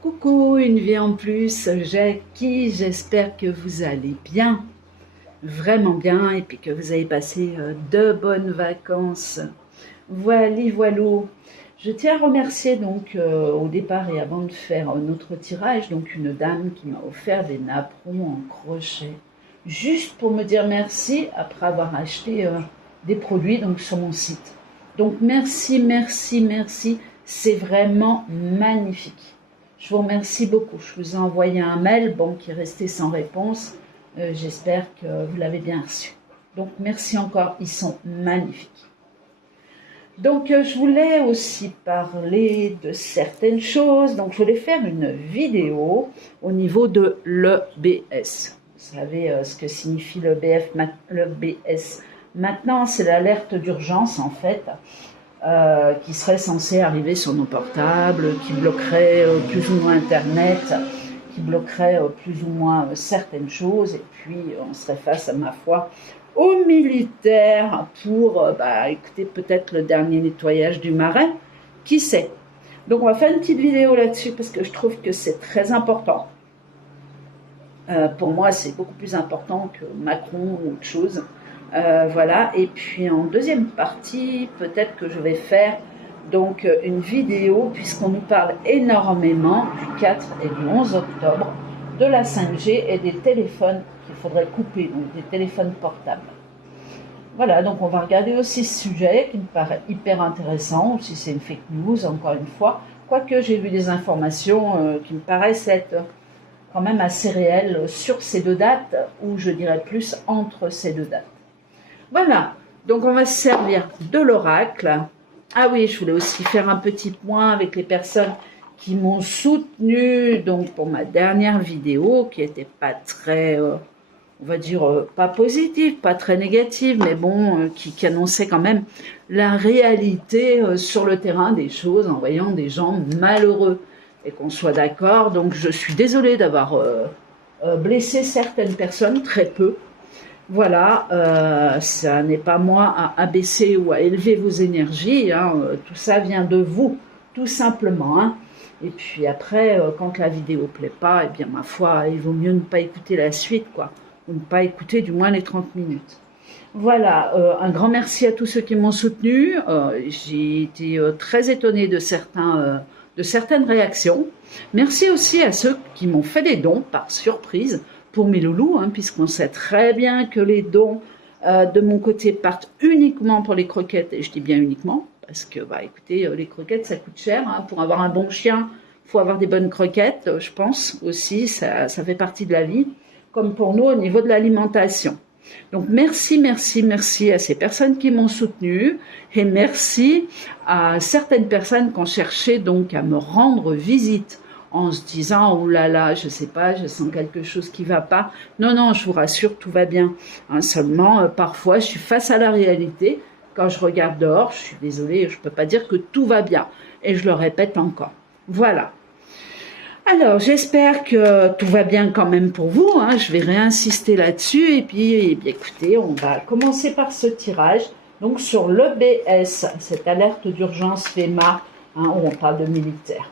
Coucou, une vie en plus, Jackie, j'espère que vous allez bien, vraiment bien, et puis que vous avez passé de bonnes vacances. Voilà, voilou. Je tiens à remercier donc au départ et avant de faire notre tirage, donc une dame qui m'a offert des napperons en crochet, juste pour me dire merci après avoir acheté des produits donc sur mon site. Donc merci, merci, merci, c'est vraiment magnifique. Je vous remercie beaucoup. Je vous ai envoyé un mail, bon, qui est resté sans réponse. J'espère que vous l'avez bien reçu. Donc, merci encore. Ils sont magnifiques. Donc, je voulais aussi parler de certaines choses. Donc, je voulais faire une vidéo au niveau de l'EBS. Vous savez ce que signifie l'EBS. Maintenant, c'est l'alerte d'urgence, en fait. Qui serait censé arriver sur nos portables, qui bloquerait plus ou moins Internet, qui bloquerait plus ou moins certaines choses, et puis on serait face, à ma foi, aux militaires pour, écoutez, peut-être le dernier nettoyage du marais, qui sait. Donc on va faire une petite vidéo là-dessus, parce que je trouve que c'est très important. Pour moi, c'est beaucoup plus important que Macron ou autre chose. Voilà, et puis en deuxième partie, peut-être que je vais faire donc une vidéo, puisqu'on nous parle énormément du 4 et du 11 octobre de la 5G et des téléphones qu'il faudrait couper, donc des téléphones portables. Voilà, donc on va regarder aussi ce sujet qui me paraît hyper intéressant, ou si c'est une fake news, encore une fois, quoique j'ai vu des informations qui me paraissent être quand même assez réelles sur ces deux dates, ou je dirais plus entre ces deux dates. Voilà, donc on va se servir de l'oracle. Ah oui, je voulais aussi faire un petit point avec les personnes qui m'ont soutenu donc pour ma dernière vidéo, qui n'était pas très, on va dire, pas positive, pas très négative, mais bon, qui annonçait quand même la réalité sur le terrain des choses en voyant des gens malheureux. Et qu'on soit d'accord, donc je suis désolée d'avoir blessé certaines personnes, très peu. Voilà, ça n'est pas moi à abaisser ou à élever vos énergies, hein, tout ça vient de vous, tout simplement. Hein. Et puis après, quand la vidéo plaît pas, eh bien ma foi, il vaut mieux ne pas écouter la suite, quoi, ou ne pas écouter du moins les 30 minutes. Voilà, un grand merci à tous ceux qui m'ont soutenu. J'ai été très étonnée de certaines réactions. Merci aussi à ceux qui m'ont fait des dons par surprise. Pour mes loulous, hein, puisqu'on sait très bien que les dons de mon côté partent uniquement pour les croquettes, et je dis bien uniquement, parce que, écoutez, les croquettes, ça coûte cher, hein, pour avoir un bon chien, il faut avoir des bonnes croquettes, je pense aussi, ça fait partie de la vie, comme pour nous au niveau de l'alimentation. Donc merci, merci, merci à ces personnes qui m'ont soutenu, et merci à certaines personnes qui ont cherché donc à me rendre visite, en se disant « Oh là là, je sais pas, je sens quelque chose qui va pas ». Non, non, je vous rassure, tout va bien. Hein, seulement, parfois, je suis face à la réalité. Quand je regarde dehors, je suis désolée, je peux pas dire que tout va bien. Et je le répète encore. Voilà. Alors, j'espère que tout va bien quand même pour vous. Hein. Je vais réinsister là-dessus. Et puis, eh bien, écoutez, on va commencer par ce tirage. Donc, sur l'EBS, cette alerte d'urgence FEMA, hein, où on parle de militaires.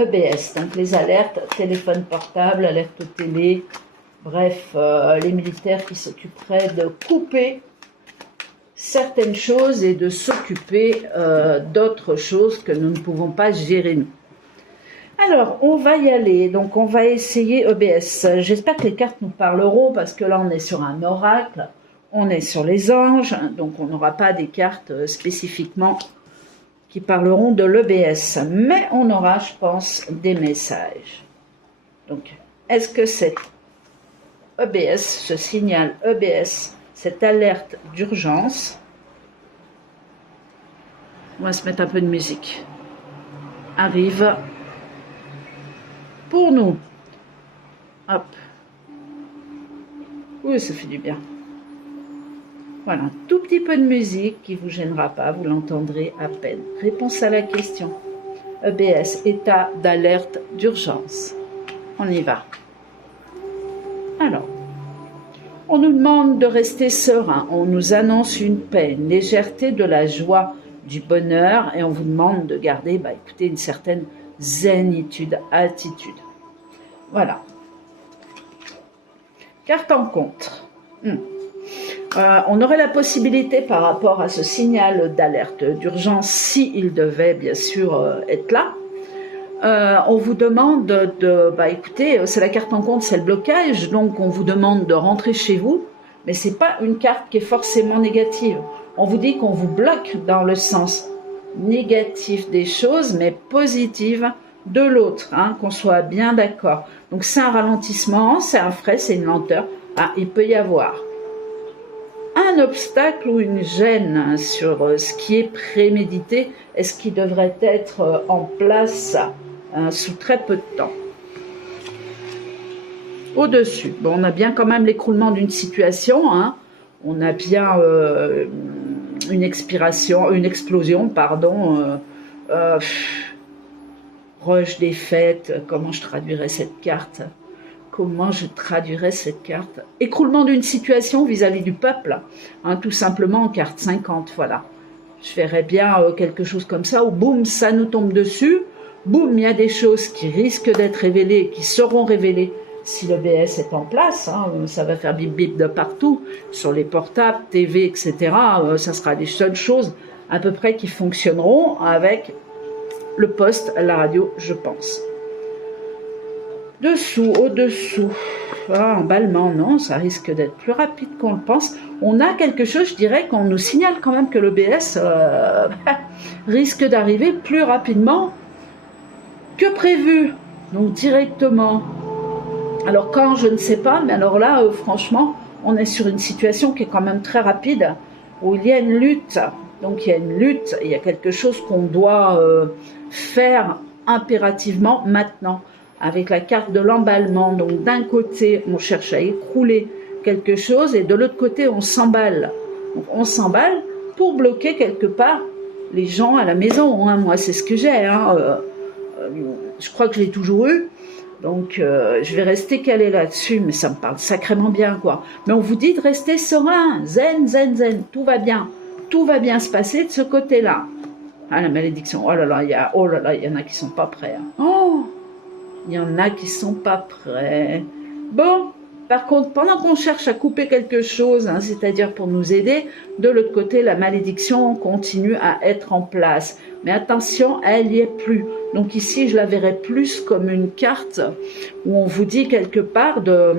EBS, donc les alertes, téléphone portable, alerte télé, bref, les militaires qui s'occuperaient de couper certaines choses et de s'occuper d'autres choses que nous ne pouvons pas gérer nous. Alors, on va y aller, donc on va essayer EBS. J'espère que les cartes nous parleront parce que là on est sur un oracle, on est sur les anges, donc on n'aura pas des cartes spécifiquement qui parleront de l'EBS, mais on aura, je pense, des messages. Donc, est-ce que cet EBS, ce signal EBS, cette alerte d'urgence, on va se mettre un peu de musique, arrive pour nous? Hop. Oui, ça fait du bien. Voilà, un tout petit peu de musique qui ne vous gênera pas, vous l'entendrez à peine. Réponse à la question. EBS, état d'alerte d'urgence. On y va. Alors, on nous demande de rester serein. On nous annonce une paix, une légèreté, de la joie, du bonheur. Et on vous demande de garder, écoutez, une certaine zénitude, attitude. Voilà. Carte en contre. On aurait la possibilité par rapport à ce signal d'alerte d'urgence, s'il devait bien sûr être là. On vous demande écoutez, c'est la carte en contre, c'est le blocage, donc on vous demande de rentrer chez vous, mais c'est pas une carte qui est forcément négative. On vous dit qu'on vous bloque dans le sens négatif des choses, mais positif de l'autre, qu'on soit bien d'accord. Donc c'est un ralentissement, c'est un frais, c'est une lenteur. Il peut y avoir un obstacle ou une gêne sur ce qui est prémédité et ce qui devrait être en place sous très peu de temps. Au-dessus, on a bien quand même l'écroulement d'une situation, on a bien une explosion, rush des fêtes, comment je traduirais cette carte? Écroulement d'une situation vis-à-vis du peuple, tout simplement en carte 50, voilà. Je verrais bien quelque chose comme ça, où boum, ça nous tombe dessus, boum, il y a des choses qui risquent d'être révélées, qui seront révélées si le BS est en place, ça va faire bip bip de partout, sur les portables, TV, etc. Ça sera des seules choses à peu près qui fonctionneront avec le poste, la radio, je pense. Dessous, au-dessous, emballement, non, ça risque d'être plus rapide qu'on le pense. On a quelque chose, je dirais, qu'on nous signale quand même que l'OBS risque d'arriver plus rapidement que prévu, donc directement. Alors quand, je ne sais pas, mais alors là, franchement, on est sur une situation qui est quand même très rapide, où il y a une lutte. Donc il y a une lutte, il y a quelque chose qu'on doit faire impérativement maintenant. Avec la carte de l'emballement, donc d'un côté on cherche à écrouler quelque chose et de l'autre côté on s'emballe. Donc on s'emballe pour bloquer quelque part les gens à la maison. Moi c'est ce que j'ai, je crois que je l'ai toujours eu, donc je vais rester calé là-dessus, mais ça me parle sacrément bien quoi. Mais on vous dit de rester serein, zen, tout va bien se passer de ce côté-là. La malédiction, oh là là, il y en a qui sont pas prêts. Il y en a qui sont pas prêts. Bon, par contre, pendant qu'on cherche à couper quelque chose, c'est-à-dire pour nous aider, de l'autre côté, la malédiction continue à être en place. Mais attention, elle n'y est plus. Donc ici, je la verrais plus comme une carte où on vous dit quelque part de...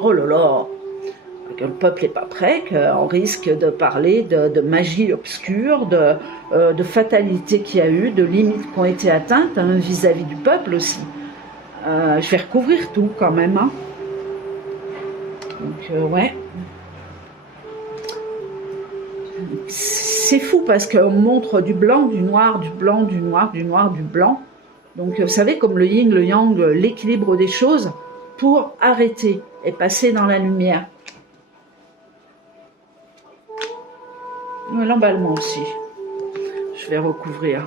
Oh là là, que le peuple n'est pas prêt, qu'on risque de parler de magie obscure, de fatalité qu'il y a eu, de limites qui ont été atteintes vis-à-vis du peuple aussi. Je vais recouvrir tout quand même. Donc ouais. C'est fou parce qu'on montre du blanc, du noir, du blanc, du noir, du noir, du blanc. Donc vous savez, comme le yin, le yang, l'équilibre des choses pour arrêter et passer dans la lumière. L'emballement aussi. Je vais recouvrir.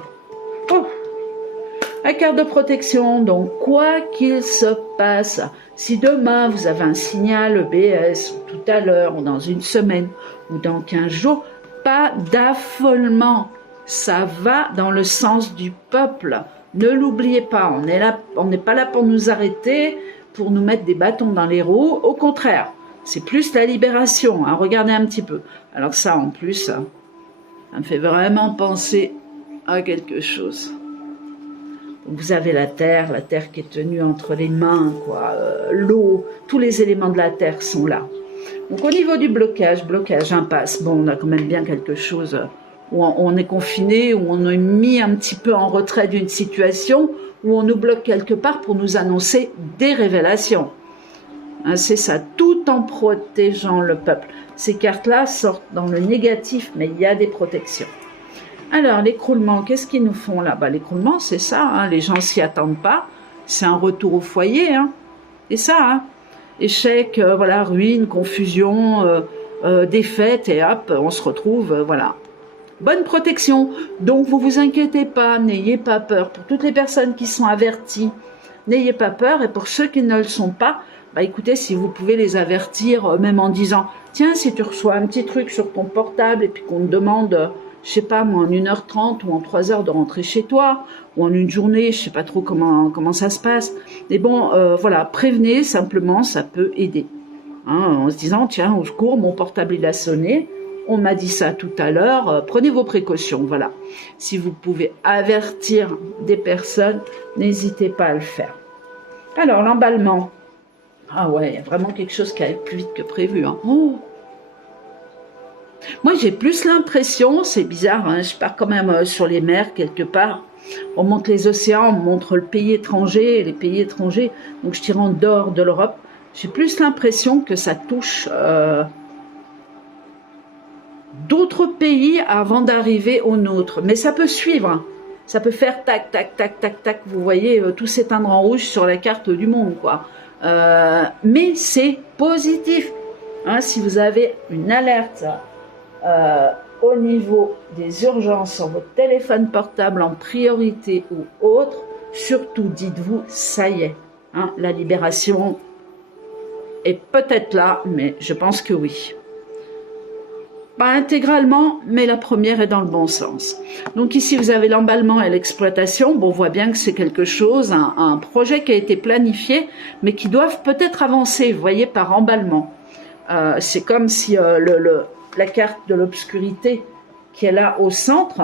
La carte de protection. Donc, quoi qu'il se passe, si demain vous avez un signal EBS, ou tout à l'heure, ou dans une semaine, ou dans 15 jours, pas d'affolement. Ça va dans le sens du peuple. Ne l'oubliez pas. On n'est pas là pour nous arrêter, pour nous mettre des bâtons dans les roues. Au contraire. C'est plus la libération, regardez un petit peu. Alors ça, en plus, ça me fait vraiment penser à quelque chose. Donc vous avez la terre qui est tenue entre les mains, l'eau, tous les éléments de la terre sont là. Donc au niveau du blocage, impasse, on a quand même bien quelque chose où on est confiné, où on est mis un petit peu en retrait d'une situation, où on nous bloque quelque part pour nous annoncer des révélations. C'est ça, tout en protégeant le peuple. Ces cartes-là sortent dans le négatif, mais il y a des protections. Alors, l'écroulement, qu'est-ce qu'ils nous font là? L'écroulement, c'est ça, les gens s'y attendent pas. C'est un retour au foyer, c'est ça, échec, ruine, confusion, défaite, et hop, on se retrouve, voilà. Bonne protection, donc vous vous inquiétez pas, n'ayez pas peur. Pour toutes les personnes qui sont averties, n'ayez pas peur, et pour ceux qui ne le sont pas, écoutez, si vous pouvez les avertir, même en disant, tiens, si tu reçois un petit truc sur ton portable et puis qu'on te demande je sais pas moi, en 1h30 ou en 3 heures de rentrer chez toi, ou en une journée, je sais pas trop comment ça se passe. Mais bon, voilà, prévenez simplement, ça peut aider. Hein, en se disant, tiens, au secours, mon portable il a sonné, on m'a dit ça tout à l'heure, prenez vos précautions, voilà. Si vous pouvez avertir des personnes, n'hésitez pas à le faire. Alors, l'emballement. Ah ouais, il y a vraiment quelque chose qui arrive plus vite que prévu. Hein. Oh. Moi, j'ai plus l'impression, c'est bizarre, hein, je pars quand même sur les mers quelque part, on monte les océans, on montre le pays étranger, les pays étrangers, donc je tire en dehors de l'Europe. J'ai plus l'impression que ça touche d'autres pays avant d'arriver au nôtre. Mais ça peut suivre, hein. Ça peut faire tac, tac, tac, tac, tac. Vous voyez, tout s'éteindre en rouge sur la carte du monde, quoi. Mais c'est positif. Hein, si vous avez une alerte au niveau des urgences sur votre téléphone portable en priorité ou autre, surtout dites-vous, ça y est, hein, la libération est peut-être là, mais je pense que oui. Pas intégralement, mais la première est dans le bon sens. Donc ici, vous avez l'emballement et l'exploitation. Bon, on voit bien que c'est quelque chose, un projet qui a été planifié, mais qui doivent peut-être avancer, vous voyez, par emballement. C'est comme si la carte de l'obscurité qui est là au centre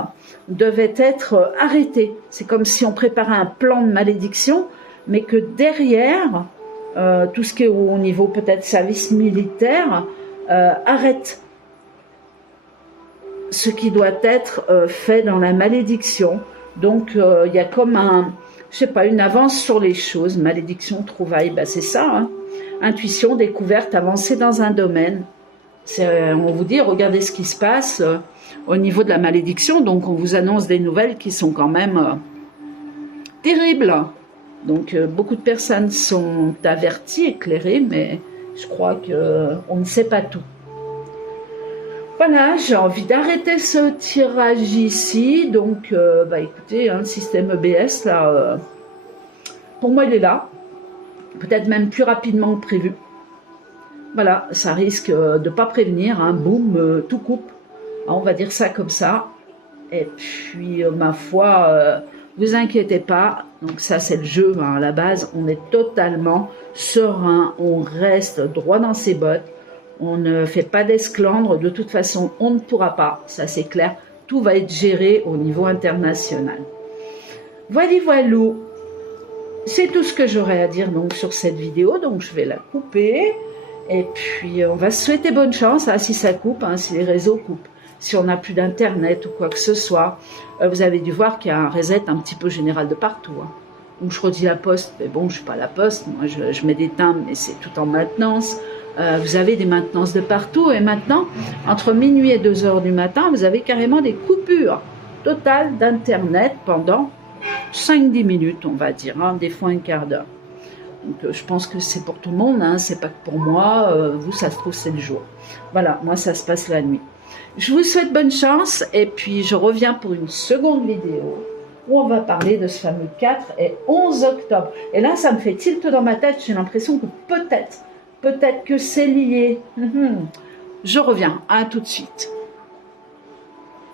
devait être arrêtée. C'est comme si on préparait un plan de malédiction, mais que derrière, tout ce qui est au niveau peut-être service militaire, arrête ce qui doit être fait dans la malédiction. Donc il y a comme je sais pas, une avance sur les choses. Malédiction, trouvaille, ben c'est ça. Hein. Intuition, découverte, avancer dans un domaine. On vous dit, regardez ce qui se passe au niveau de la malédiction. Donc on vous annonce des nouvelles qui sont quand même terribles. Donc beaucoup de personnes sont averties, éclairées, mais je crois qu'on ne sait pas tout. Voilà, j'ai envie d'arrêter ce tirage ici. Donc, écoutez, le système EBS, là, pour moi, il est là. Peut-être même plus rapidement que prévu. Voilà, ça risque de ne pas prévenir. Hein, boum, tout coupe. On va dire ça comme ça. Et puis, ma foi, vous inquiétez pas. Donc ça, c'est le jeu. Hein, à la base, on est totalement serein. On reste droit dans ses bottes. On ne fait pas d'esclandre, de toute façon, on ne pourra pas, ça c'est clair. Tout va être géré au niveau international. Voilou, c'est tout ce que j'aurais à dire donc sur cette vidéo, donc je vais la couper. Et puis on va se souhaiter bonne chance, hein, si ça coupe, hein, si les réseaux coupent, si on n'a plus d'internet ou quoi que ce soit. Vous avez dû voir qu'il y a un reset un petit peu général de partout. Hein. Donc je redis la poste, mais bon, je ne suis pas la poste, moi je mets des timbres, mais c'est tout en maintenance. Vous avez des maintenances de partout et maintenant, entre minuit et 2 heures du matin, vous avez carrément des coupures totales d'internet pendant 5-10 minutes, on va dire, hein, des fois un quart d'heure. Donc je pense que c'est pour tout le monde, hein, c'est pas que pour moi, vous ça se trouve c'est le jour. Voilà, moi ça se passe la nuit. Je vous souhaite bonne chance et puis je reviens pour une seconde vidéo où on va parler de ce fameux 4 et 11 octobre. Et là ça me fait tilt dans ma tête, j'ai l'impression que peut-être que c'est lié. Je reviens, à tout de suite.